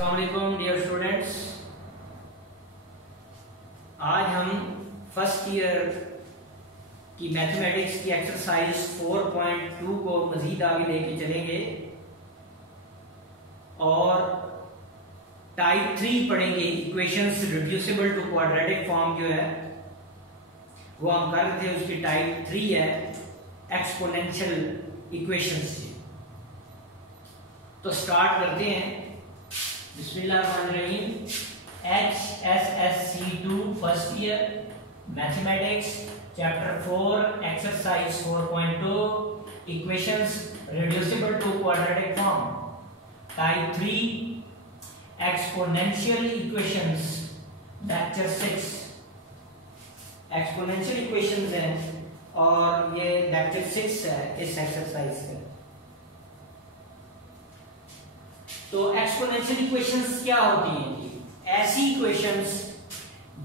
अस्सलामुअलैकुम dear students. आज हम फर्स्ट ईयर की मैथमेटिक्स की एक्सरसाइज 4.2 को मजीद आगे लेके चलेंगे और टाइप 3 पढ़ेंगे। Equations reducible to quadratic form जो है वो हम कर रहे थे, उसकी टाइप 3 है एक्सपोनेंशियल इक्वेशंस। तो स्टार्ट करते हैं। बिस्मिल्लाहिर्रहमानिर्रहीम। HSSC2 first year mathematics chapter 4 exercise 4.2 equations reducible to quadratic form type 3 exponential equations lecture 6। Exponential equations हैं और ये लेक्चर 6 है इस एक्सरसाइज का। तो एक्सपोनेंशियल इक्वेशंस क्या होती हैं? ऐसी इक्वेशंस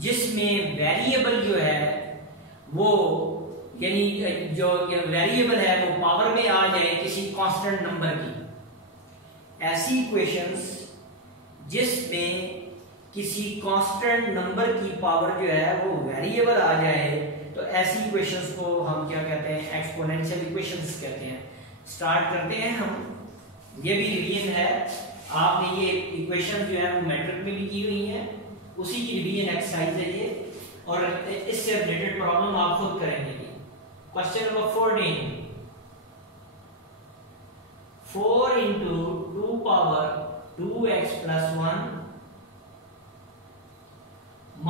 जिसमें वेरिएबल जो है वो यानी जो वेरिएबल है वो पावर में आ जाए किसी कांस्टेंट नंबर की। ऐसी इक्वेशंस जिसमें किसी कांस्टेंट नंबर की पावर जो है वो वेरिएबल आ जाए, तो ऐसी इक्वेशंस को हम क्या कहते हैं? एक्सपोनेंशियल इक्वेशंस कहते हैं। स्टार्ट करते हैं हम। ये भी रिवीजन है, आपने ये इक्वेशन जो है वो मैट्रिक में भी की हुई है, उसी की रिवीजन एक्सरसाइज है ये, और इससे रिलेटेड प्रॉब्लम आप खुद करेंगे। Question number 14, 4 into 2 power 2x plus 1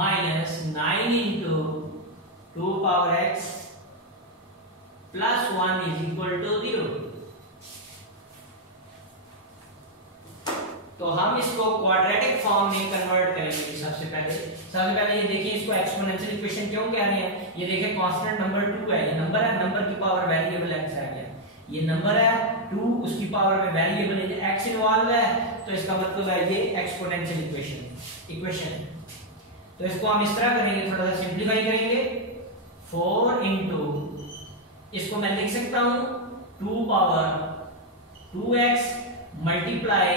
minus 9 into 2 power x plus 1 is equal to 0। तो हम इसको क्वाड्रेटिक फॉर्म में कन्वर्ट करेंगे। सबसे पहले ये देखिए, इसको एक्सपोनेंशियल इक्वेशन क्यों कह रहे हैं? ये देखिए कांस्टेंट नंबर 2 है, ये नंबर है, नंबर की पावर वेरिएबल x आ गया। ये नंबर है 2, उसकी पावर में वेरिएबल x इन्वॉल्व है, तो इसका मतलब है ये एक्सपोनेंशियल इक्वेशन है। तो इसको हम इस तरह करेंगे, थोड़ा सा सिंपलीफाई करेंगे। 4 into, इसको मैं लिख सकता हूं 2 पावर 2x मल्टीप्लाई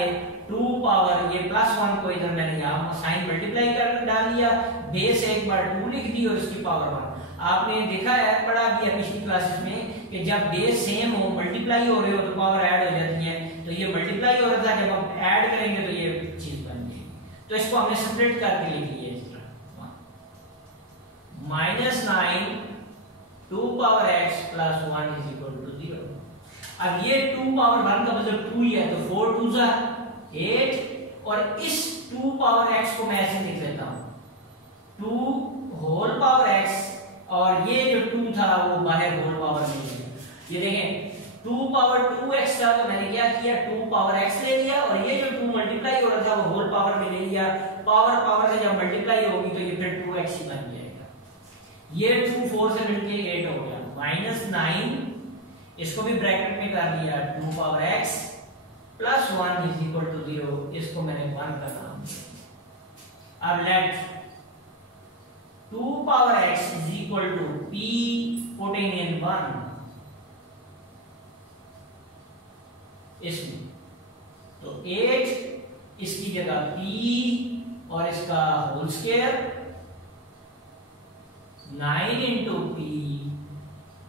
2 पावर ये प्लस 1 को इधर मैंने यहाँ साइन मल्टीप्लाई कर डाल दिया, बेस एक बार 2 लिख दी और इसकी पावर 1। आपने देखा है, पढ़ा भी है पिछली क्लासेस में कि जब बेस सेम हो, मल्टीप्लाई हो रहे हो तो पावर ऐड हो जाती है। तो ये मल्टीप्लाई हो रहा था, जब हम ऐड करेंगे तो ये चीज बन जाएगी। तो इसको हमने सेपरेट करके लिख लिया इस तरह, -9 2 power x plus 1 is equal to 0। अब ये 2 पावर 1 का मतलब 2 ही है, तो 4 2 जा 8, और इस 2 पावर x को मैं ऐसे लिख लेता हूं 2 होल पावर x, और ये जो 2 था वो बाहर होल पावर में ले लिया। ये देखें 2 पावर 2x था, तो मैंने क्या किया 2 पावर x ले लिया, और ये जो 2 मल्टीप्लाई हो रहा था वो होल पावर में ले लिया। पावर से जब मल्टीप्लाई होगी तो ये फिर 2x ही बन जाएगा। ये 2 4 से मिलके 8 हो गया, -9, इसको भी ब्रैकेट में कर दिया 2 power x plus 1 is equal to 0। इसको मैंने 1 का नाम दिया। अब let 2 power x is equal to p putting in 1 इसमें, तो 8 इसकी जगह p और इसका whole square 9 into p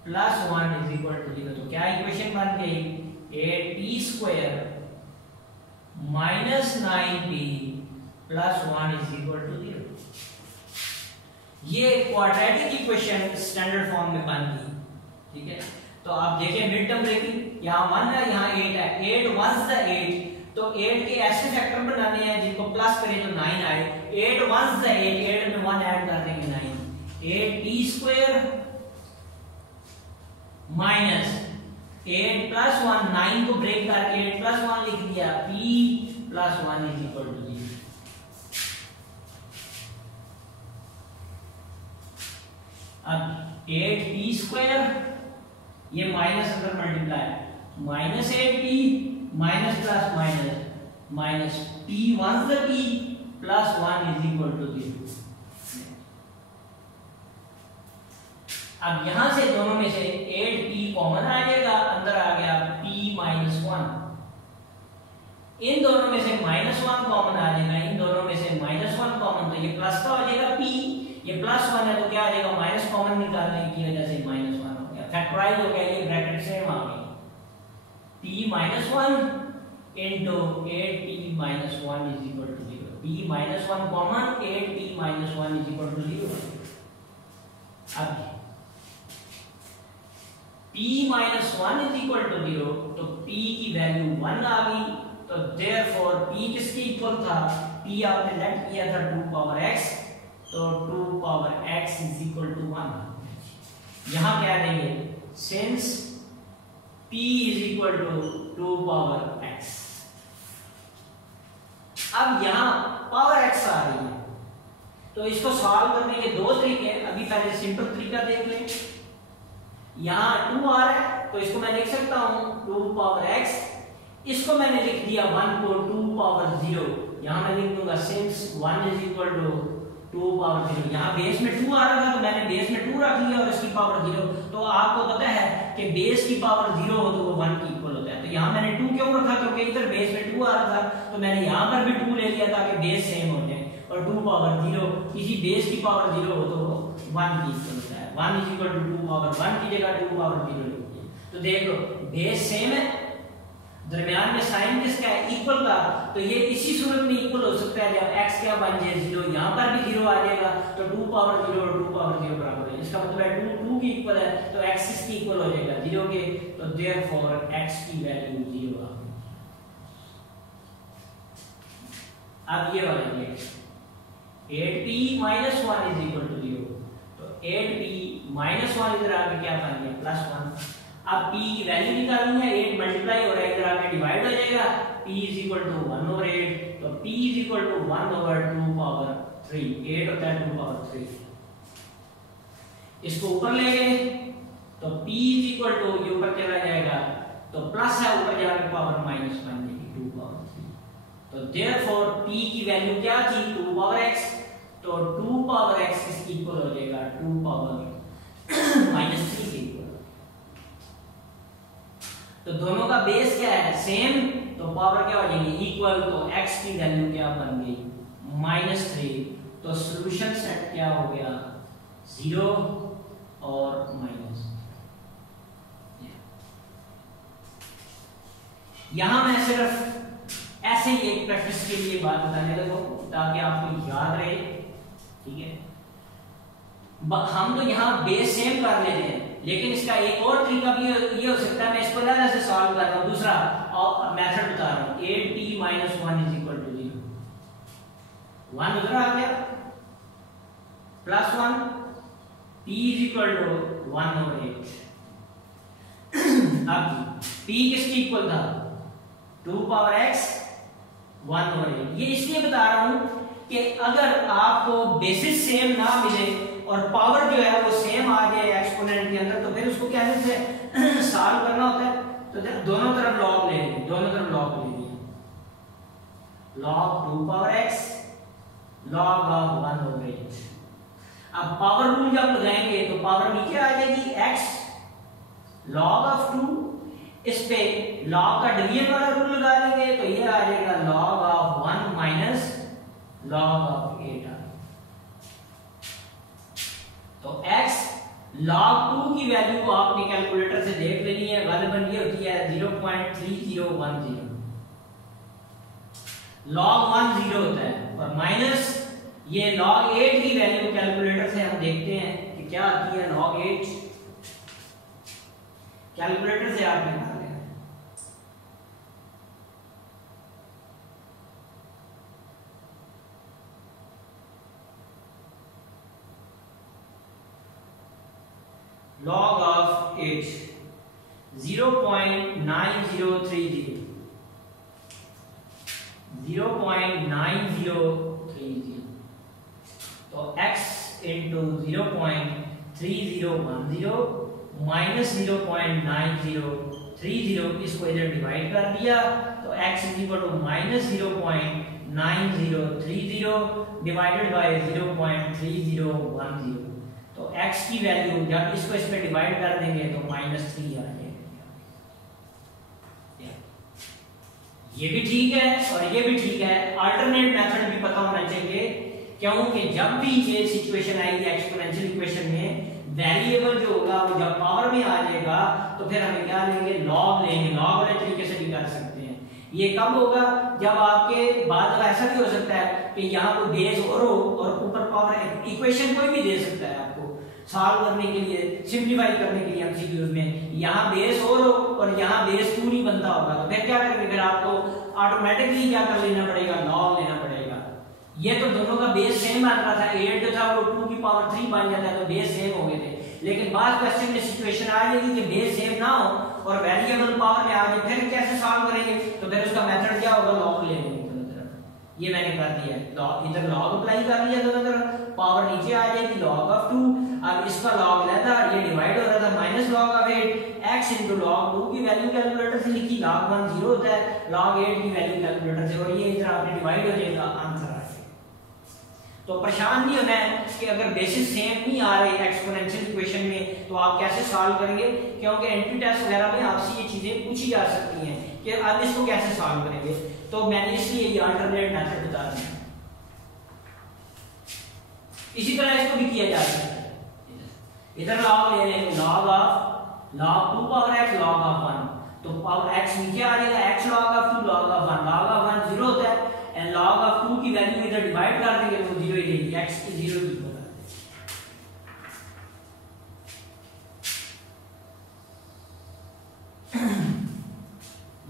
plus 1 is equal to 0। तो क्या इक्वेशन बन गई? 8p square minus 9p plus 1 is equal to 0। ये क्वाड्रेटिक इक्वेशन स्टैंडर्ड फॉर्म में बन गई। ठीक है, तो आप देखिए मिड टर्म ब्रेकिंग, यहाँ 1 है, यहाँ 8 है, 8 1s द 8, तो 8 के ऐसे फैक्टर बनाने हैं जिनको प्लस करें तो 9 आए। 8 1s द 8, 8 में 1 ऐड कर देंगे 9, 8p स्क्वायर माइनस 8 प्लस 1, 9 को ब्रेक करके 8 प्लस 1 लिख दिया, p plus 1 is equal to 0। अब 8p स्क्वायर, ये माइनस अंदर multiply, minus 8p minus plus minus p 1 से p plus 1 is equal to 0। अब यहां से दोनों में से 8p कॉमन आ जाएगा, अंदर आ गया p -1। इन दोनों में से -1 कॉमन आ प्लस का हो जाएगा p, ये प्लस 1 है तो क्या आ जाएगा माइनस कॉमन निकालने की वजह से माइनस 1 हो गया, फैक्टराइज हो गया, ये ब्रैकेट सेम आ गई, p minus 1 into 8p minus 1 is equal to 0, p minus 1 common, 8p minus 1 is equal to 0। अब p minus 1 is equal to 0, तो p की वैल्यू 1 आ गई, तो देयरफॉर p किसके इक्वल था, p आपने लेट किया था 2 पावर x, तो 2 power x is equal to 1। यहां क्या देंगे, since p is equal to 2 power x। अब यहां पावर x आ रही है, तो इसको सॉल्व करने के दो तरीके हैं। अभी पहले सिंपल तरीका देख लें, यहां 2 आ रहा है तो इसको मैं लिख सकता हूं 2 पावर x, इसको मैंने लिख दिया 1 को 2 पावर 0, यहां मैं लिख दूंगा since 1 is equal to 2 power 0, यहां बेस में 2 आ रहा था तो मैंने बेस में 2 रख लिया और इसकी पावर 0, तो आपको पता है कि बेस की पावर 0 हो तो वो 1 की इक्वल होता है, तो यहां मैंने 2 क्यों रखा, क्योंकि इधर बेस में 2 आ रहा था, तो मैंने यहां पर भी 2 ले लिया ताकि बेस सेम हो जाए, और 2 पावर 0 किसी बेस की पावर 0 हो तो 1 की इक्वल होता है, 1 इज इक्वल टू 2 पावर 1 की जगह 2 पावर 0 लिख दिया। तो देख लो बेस सेम है, दरमियान में साइन किसका है, इक्वल का, तो ये इसी सूरत में इक्वल हो सकता है जब x क्या बन जाए 0, यहां पर भी 0 आ जाएगा, तो 2 पावर 0 और 2 पावर 0 बराबर है, इसका मतलब है 2 2 की इक्वल है तो x इसकी इक्वल हो जाएगा 0 के, तो देयरफॉर x की वैल्यू 0 आ गई। अब ये वाला देखिए 8p minus 1 is equal to 0, तो 8p माइनस 1 इधर आके क्या बन गया प्लस 1। अब p की वैल्यू निकालनी है, 8 मल्टीप्लाई हो रहा है इधर आके डिवाइड हो जाएगा, p is equal to 1 over 8, तो p is equal to 1 over 2 power 3, 8 होता है 2 पावर 3, इसको ऊपर ले गए तो p इज इक्वल टू ये ऊपर चला जाएगा, तो प्लस है ऊपर जाके पावर माइनस बन जाएगी 2 पावर 3, तो देयरफॉर p की वैल्यू क्या थी 2 पावर x, तो 2 पावर x इसकी इक्वल हो जाएगा 2 पावर माइनस 3 के इक्वल, तो दोनों का बेस क्या है सेम, तो पावर क्या हो जाएगी इक्वल, तो x की वैल्यू क्या बन गई -3, तो सॉल्यूशन सेट क्या हो गया 0 और माइनस। यहां मैं सिर्फ ऐसे ही एक प्रैक्टिस के लिए बात बताने लगा ताकि आपको याद रहे, ठीक है। हम तो यहाँ बेस सेम कर लेते हैं, लेकिन इसका एक और तरीका भी ये हो सकता है, मैं इसको अलग से सॉल्व कर रहा हूँ, दूसरा और मेथड बता रहा हूँ, 8p minus 1 is equal to 0, 1 उधर आ गया plus 1, p is equal to 1 over 8। अब p किसकी इक्वल था 2 पावर x 1 ओवर 8, ये इसलिए बता रहा हूँ कि अगर आपको बेसिस सेम ना मिले और पावर जो है वो सेम आ जाए एक्सपोनेंट के अंदर, तो फिर उसको क्या से सॉल्व करना होता है, तो दोनों तरफ लॉग ले लेंगे, दोनों तरफ लॉग ले लिया, log 2 power x log of 1 over 8। अब पावर रूल जब लगाएंगे तो पावर नीचे आ जाएगी x लॉग ऑफ 2, इस पे लॉग का डिवीजन वाला रूल लगा लेंगे तो ये आ जाएगा log of 1 minus log of 8 आ, तो x log 2 की वैल्यू को आपने कैलकुलेटर से देख लेनी है, गालिबन ये होती है 0.3010, log 1 0 होता है, और माइनस ये log 8 की वैल्यू कैलकुलेटर से हम देखते हैं कि क्या आती है, log 8 कैलकुलेटर से आप निकालें, log of 8 0.9030, 0.9030, तो x into 0.3010 माइनस 0.9030, इसको इधर डिवाइड कर दिया तो x is equal to minus 0.9030 divided by 0.3010, तो x की वैल्यू जब इसको इस पे डिवाइड कर देंगे तो -3 आ जाएगा। ये भी ठीक है और ये भी ठीक है, अल्टरनेट मेथड भी पता होना चाहिए क्योंकि जब भी ये सिचुएशन आएगी एक्सपोनेंशियल इक्वेशन में, वेरिएबल जो होगा वो जब पावर में आ जाएगा तो फिर हमें क्या लेंगे, लॉग लेंगे। लॉग वाले तरीके से भी कर सकते हैं। ये कब होगा, जब आपके बाद ऐसा भी हो सकता है कि यहाँ पे बेस और हो और ऊपर पावर, इक्वेशन कोई भी दे सकता है आपको सॉल्व करने के लिए, सिंप्लीफाई करने के लिए एमसीक्यूज में, यहाँ बेस और हो और यहाँ बेस 2 नहीं बनता होगा, तो फिर क्या करेंगे, फिर आपको ऑटोमेटिकली क्या कर लेना पड़ेगा, लॉग लेना पड़ेगा। ये तो दोनों का बेस सेम बन रहा था, 8 जो था वो 2 की पावर 3 बन जाता है, तो बेस सेम हो गए थे। लेकिन बाद क्वेश्चन में सिचुएशन आ जाएगी कि बेस सेम ना हो और वेरिएबल पावर में आ जाए, फिर कैसे सॉल्व करेंगे, तो फिर उसका मेथड क्या होगा, लॉग ले लेंगे दोनों तरफ। ये मैंने कर दिया, इधर लॉग अप्लाई कर लिया दोनों तरफ, पावर नीचे आ जाएगी log of 2। अब इसका log लेता, ये डिवाइड हो रहा था minus log of 8, x into log 2 की वैल्यू कैलकुलेटर से लिखी, log 1 0 होता है, log 8 की वैल्यू कैलकुलेटर से, और ये इधर आपने डिवाइड हो जाएगा, आंसर आ जाएगा। तो परेशान नहीं होना है कि अगर बेसिस सेम नहीं आ रहे एक्सपोनेंशियल इक्वेशन में तो आप कैसे सॉल्व करेंगे, क्योंकि एंट्री टेस्ट वगैरह में आपसे ये चीजें पूछी जा सकती हैं कि अब इसको कैसे सॉल्व करेंगे। तो मैंने इसलिए ये अल्टरनेट मेथड बता दिया। इसी तरह इसको भी किया जा सकता है, इधर log ले लेंगे, log 2 power x log of 1, तो पावर x नीचे आ जाएगा, x log of 2 log of 1, log of 1 0 होता है, एंड log of 2 की वैल्यू इधर डिवाइड कर देंगे तो 0 ही रहेगी, x की 0 की बता दें।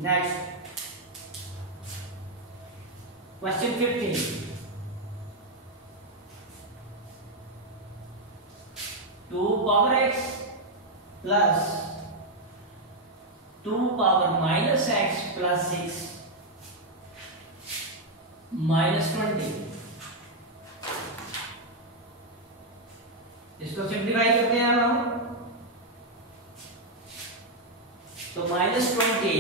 Next question 15, 2 power x plus 2 power minus x plus 6 minus 20। इसको सिंप्लीफाई करते हैं हम, तो माइनस 20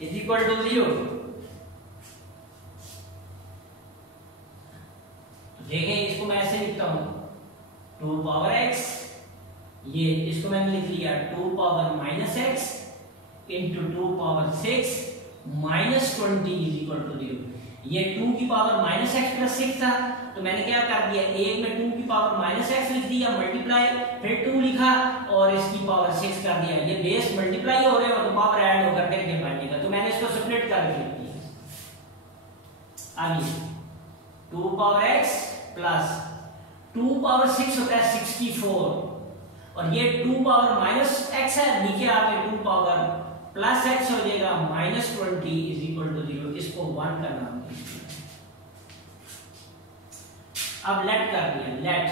इज इक्वल टू 0। देखें इसको मैं ऐसे लिखता हूं, 2 पावर x, ये इसको मैंने लिख लिया 2 power minus x into 2 power 6 minus 20 is equal to 0। ये 2 की पावर माइनस x प्लस 6 था, तो मैंने क्या कर दिया, एक में 2 की पावर माइनस x लिख दिया, मल्टीप्लाई, फिर 2 लिखा और इसकी पावर 6 कर दिया। ये बेस मल्टीप्लाई हो रहे हो तो पावर ऐड होकर के बनेगा, तो मैंने इसको सेपरेट करके लिख दिया। आगे 2 पावर x प्लस 2 पावर 6 होता है 64, और ये 2 पावर माइनस x है, नीचे आके 2 पावर प्लस x हो जाएगा, माइनस 20 इज इक्वल टू 0। इसको 1 का नाम दीजिए। अब लेट कर दिया, let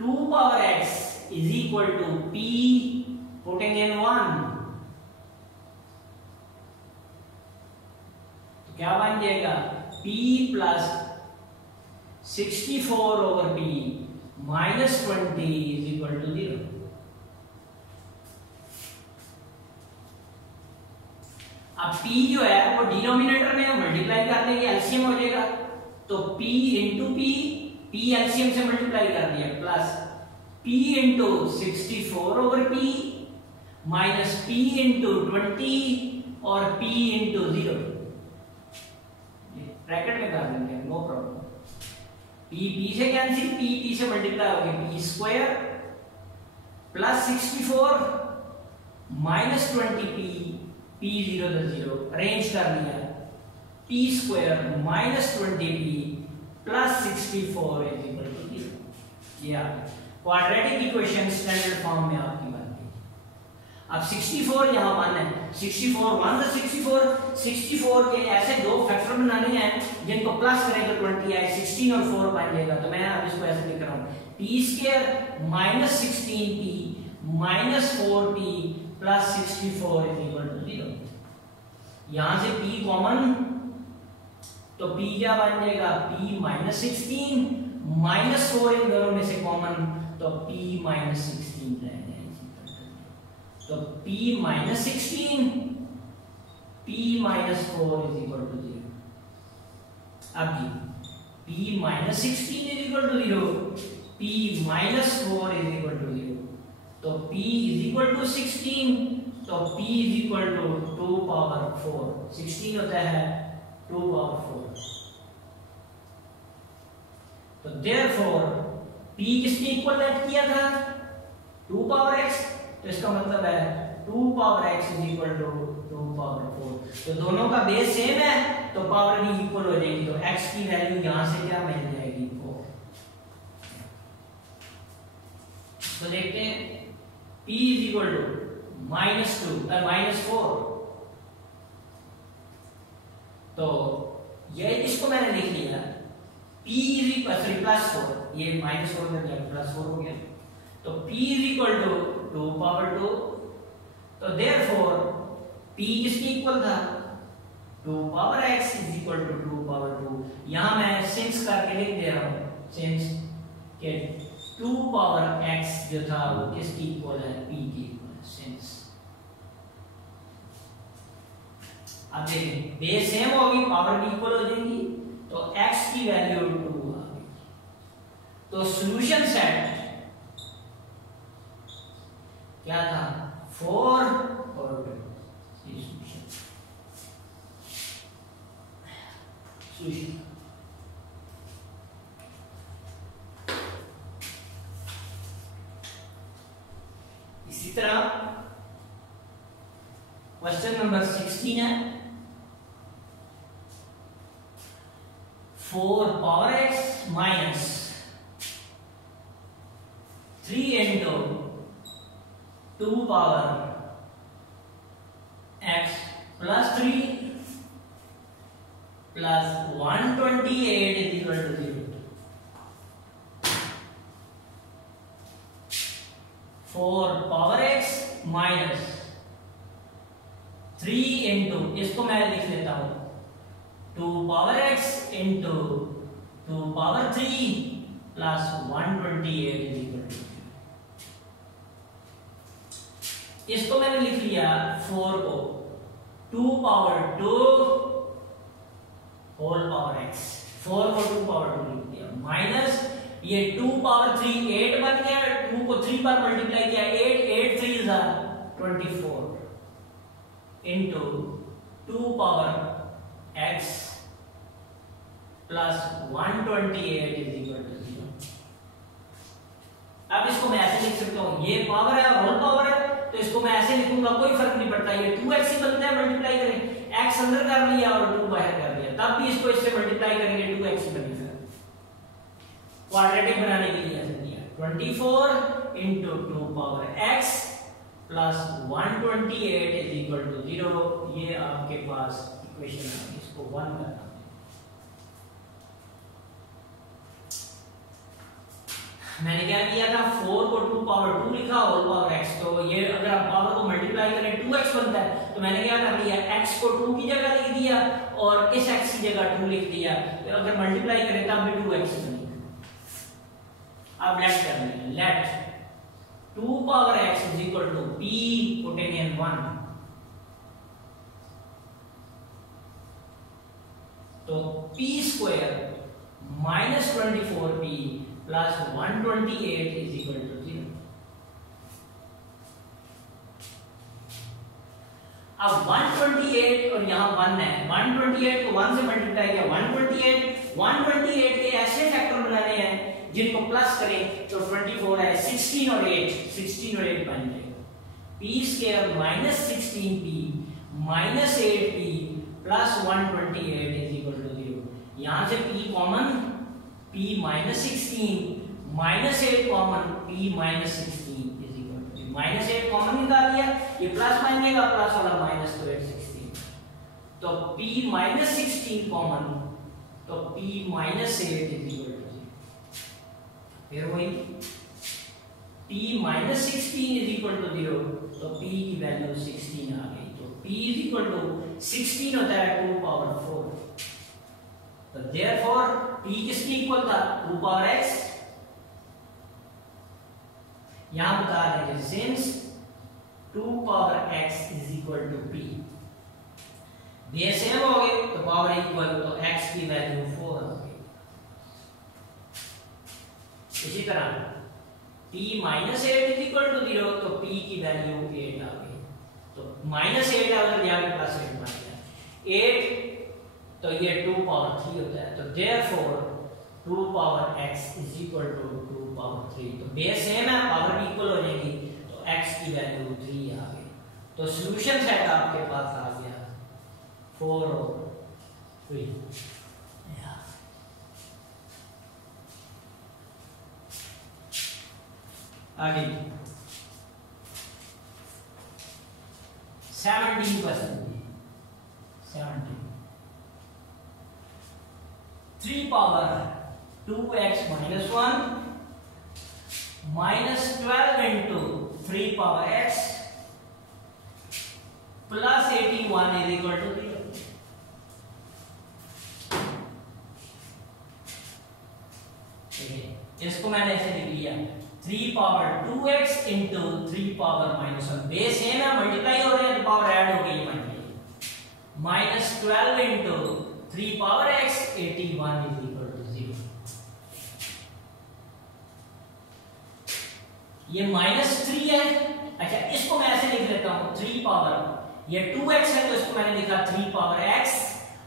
2 power x is equal to p putting in 1, तो क्या बन जाएगा, p plus 64 over p minus 20 is equal to 0। अब p जो है वो डिनोमिनेटर में मल्टीप्लाई कर देंगे, एलसीएम हो जाएगा, तो p इंटू p एलसीएम से मल्टीप्लाई कर दिया, plus p into 64 over p minus p into 20 और p इंटू 0, ब्रैकेट में कर देंगे, नो प्रॉब्लम। p से कैंसिल, p से मल्टीप्लाई हो गया, p square plus 64 minus 20p, p 0 तो 0, अरेंज कर लिया, p square minus 20p plus 64 is equal to 0। ये आ गया क्वाड्रेटिक इक्वेशन स्टैंडर्ड फॉर्म में आपकी बनती है। अब 64 यहां 1 है, 64 1 से 64 के ऐसे दो फैक्टर बनाने हैं जिनको प्लस करें तो 20 आए, 16 और 4 बन जाएगा। तो मैं अब इसको ऐसे लिख रहा हूं, p square minus 16p minus 4p plus 64 is equal to 0। यहां से p कॉमन, तो p क्या बन जाएगा, p माइनस 16 माइनस 4 इन दोनों में से कॉमन, तो p माइनस 16 रह जाएगा। तो p minus 16 p minus 4 is equal to 0। अब जी p minus 16 is equal to 0, p minus 4 is equal to 0, तो p इज इक्वल टू 16, तो p is equal to 2 power 4, 16 होता है 2 पावर 4। तो देयरफॉर p किसके इक्वल लेट किया था 2 पावर x, तो इसका मतलब है 2 power x is equal to 2 power 4। तो दोनों का बेस सेम है तो पावर भी इक्वल हो जाएगी, तो x की वैल्यू यहां से क्या मिल जाएगी 4। तो देखते हैं p इज इक्वल टू -4। तो ये इसको मैंने लिख लिया p इज इक्वल +4, ये -4 में गया +4 हो गया, तो p is equal to 2 power 2। तो देयरफॉर p किसके इक्वल था 2 power x is equal to 2 power 2। यहां मैं सिंस करके लिख दे रहा हूं, सिंस के 2 पावर x जो था वो किसकी इक्वल है p की इक्वल है, सिंस। अब देखिए बेस सेम होगी, पावर भी इक्वल हो जाएगी, तो x की वैल्यू 2 आ गई। तो सॉल्यूशन सेट क्या था 4 और 2। सॉल्यूशन इसी तरह क्वेश्चन नंबर 16 है 4 power x minus 3 into 2 power x plus 3 plus 128 is equal to 0। 4 power x minus 3 into, इसको मैं लिख लेता हूं 2 power x into 2 power 3 plus 128 is equal to 0। इसको मैंने लिख लिया 4 को 2 पावर 2 होल पावर x, 4 को 2 पावर 2 लिख दिया, माइनस ये 2 पावर 3 8 बन गया, 2 को 3 बार मल्टीप्लाई किया 8 3 is 24 into 2 power x plus 128 is equal to 0। अब इसको मैं ऐसे लिख सकता हूं, ये पावर है होल पावर है, तो इसको मैं ऐसे लिखूंगा कोई फर्क नहीं पड़ता, ये 2x ही बनता है, मल्टीप्लाई करें, x अंदर कर लिया और 2 बाहर कर लिया, तब भी इसको इससे मल्टीप्लाई करेंगे 2x ही बनेगा। क्वाड्रेटिक बनाने के लिए ऐसे किया 24 into 2 power x plus 128 is equal to 0। ये आपके पास इक्वेशन है, इसको 1 करना। मैंने क्या किया था 4 को 2 पावर 2 लिखा होल पावर x, तो ये अगर आप पावर को मल्टीप्लाई करें 2x बनता है, तो मैंने क्या कर लिया x को 2 की जगह लिख दिया और इस x की जगह 2 लिख दिया, तो अगर मल्टीप्लाई करें तब भी 2x बनेगा। अब लेट कर लें, let 2 power x is equal to p putting in 1, तो p square minus 24p plus 128 is equal to 0। अब 128 और यहां 1 है, 128 को 1 से मल्टीप्लाई किया 128 के ऐसे फैक्टर बनाने हैं जिनको प्लस करें तो 24 है, 16 और 8 बन जाएगा। p square minus 16p minus 8p plus 128 is equal to 0। यहां से p common, p minus 16 minus 8 common, p minus 16 is equal to minus 8 common निकाल लिया, ये प्लस बनेगा, प्लस वाला माइनस तो 8 16, तो p माइनस 16 कॉमन, तो p minus 8 is equal to 0। फिर वही p minus 16 is equal to 0, तो p की वैल्यू 16 आ गई, तो p इज इक्वल टू 16 होता है 2 पावर 4। तो देयरफॉर p किसकी इक्वल था 2 पावर x। यहां बता देंगे since 2 power x is equal to p, base same हो गए तो पावर इक्वल, तो x की वैल्यू 4 आ गई। इसी तरह p minus 8 is equal to 0, तो p की वैल्यू 8 आ गई, तो माइनस 8 अगर जाके प्लस 8 बन गया, 8 तो ये 2 पावर 3 होता है। तो therefore 2 power x is equal to 2 power 3। तो बेस सेम है, पावर भी इक्वल हो जाएगी, तो x की वैल्यू 3 आ गई। तो सॉल्यूशन सेट आपके पास आ गया 4 और 3। आगे 17%। 3 power 2x minus 1 minus 12 into 3 power x plus 81 is equal to 0। इसको मैंने ऐसे लिख लिया 3 power 2x into 3 power minus 1। Base same है, मल्टीप्लाई हो रहे हैं तो पावर ऐड हो गई बन गई minus 12 into 3 power x 81 is equal to 0। ये -3 है। अच्छा, इसको मैं ऐसे लिख लेता हूं 3 पावर, ये 2x है तो इसको मैंने लिखा 3 पावर x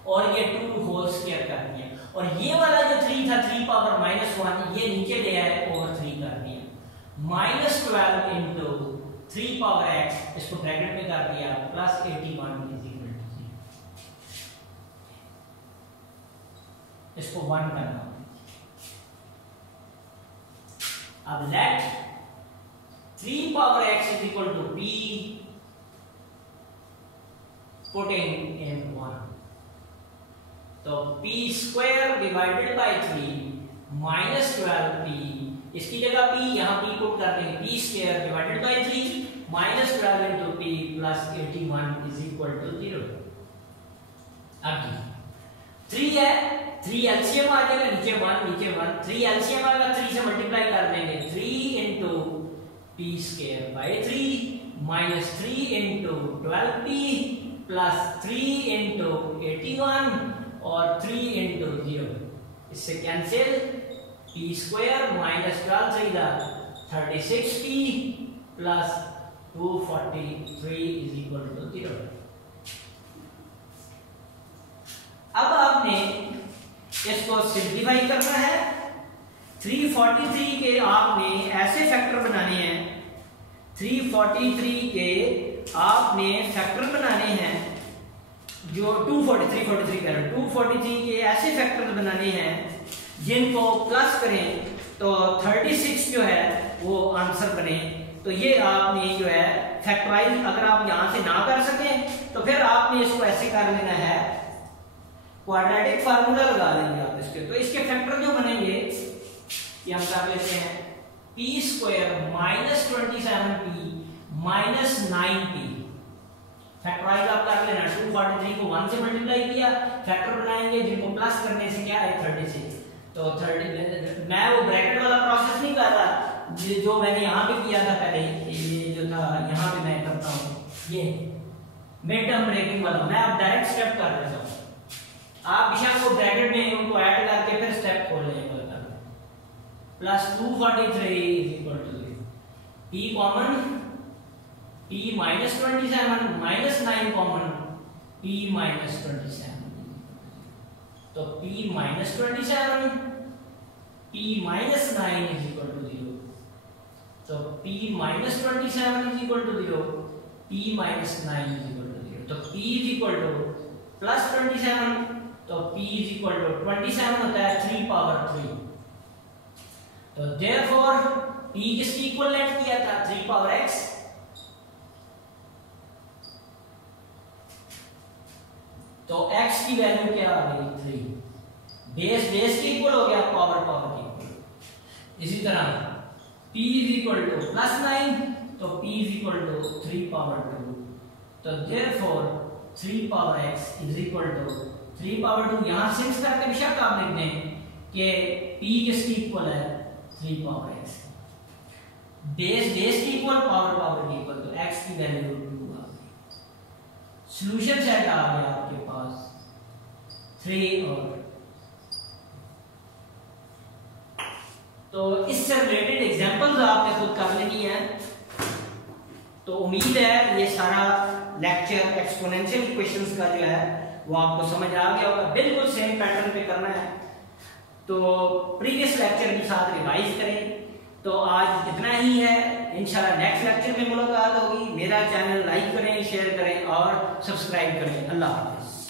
और ये 2 होल स्क्वायर कर दिया, और ये वाला जो 3 था 3 पावर -1 ये नीचे ले आए ओवर 3 कर दिया -12 into 3 पावर x, इसको ब्रैकेट में कर दिया प्लस 81 इज इक्वल टू 0। इसको 1 करना। अब let 3 power x is equal to p putting in 1। तो p square divided by 3 minus 12p, इसकी जगह p यहां p पुट कर देंगे, p square divided by 3 minus 12 into p plus 81 is equal to 0। अब 3 है, 3 एलसीएम आ जाएगा, नीचे 1 नीचे 1, 3 एलसीएम आएगा, 3 से मल्टीप्लाई कर देंगे 3 into p square by 3 minus 3 into 12p plus 3 into 81 और 3 into 0, इससे cancel p square minus 12 36p plus 243 is equal to 0। अब आपने इसको सिंप्लीफाई करना है। 343 के आपने ऐसे फैक्टर बनाने हैं, 343 के आपने फैक्टर बनाने हैं जो 243 के ऐसे फैक्टर बनाने हैं जिनको प्लस करें तो 36 जो है वो आंसर बने। तो ये आपने जो है फैक्टराइज अगर आप यहां से ना कर सकें तो फिर आपने इसको ऐसे कर लेना है, क्वाड्रेटिक फार्मूला लगा लेंगे आप इसके। तो इसके फैक्टर जो बनेंगे ये हम कर लेते हैं p square minus 27p minus 9p। Factorize आप कर लेना, 243 को 1 से मल्टीप्लाई किया, फैक्टर बनाएंगे जिनको प्लस करने से क्या है 36। तो 30 मैं वो ब्रैकेट वाला प्रोसेस नहीं कर रहा जो मैंने यहाँ पे किया था पहले, ये जो था यहाँ पे मैं करता हूँ ये मिड टर्म ब्रेकिंग वाला, मैं अब डायरेक्ट स्टेप कर देता हूँ। आप बेशक को ब्रैकेट में उनको ऐड करके फिर स्टेप खोल लेंगे plus 243 is equal to 0। p common, p minus 27 minus 9 common, p minus 27। तो p minus 27 p minus 9 is equal to 0। तो p minus 27 is equal to 0, p minus 9 is equal to 0। तो p is equal to plus 27, तो p is equal to 27 होता है 3 power 3। तो therefore p किसकी equal let किया था 3 power x, तो x की वैल्यू क्या आ गई 3, बेस बेस की इक्वल हो गया, पावर पावर की इक्वल। इसी तरह p is equal to plus 9, तो p is equal to 3 power 2। तो therefore 3 power x is equal to 3 power 2। यहां 6 करके बेशक आप लिख दें कि p किसकी इक्वल है 3 पावर x। बेस बेस की इक्वल, पावर पावर की इक्वल, तो x की वैल्यू 2 आ गई। सॉल्यूशन सेट आ गया आपके पास 3 और। तो इससे रिलेटेड एग्जांपल्स आपने खुद कर लेनी है। तो उम्मीद है ये सारा लेक्चर एक्सपोनेंशियल इक्वेशंस का जो है वो आपको समझ आ गया होगा। बिल्कुल सेम पैटर्न पे करना है, तो प्रीवियस लेक्चर के साथ रिवाइज करें। तो आज इतना ही है, इंशाल्लाह नेक्स्ट लेक्चर में मुलाकात होगी। मेरा चैनल लाइक करें, शेयर करें और सब्सक्राइब करें। अल्लाह हाफिज।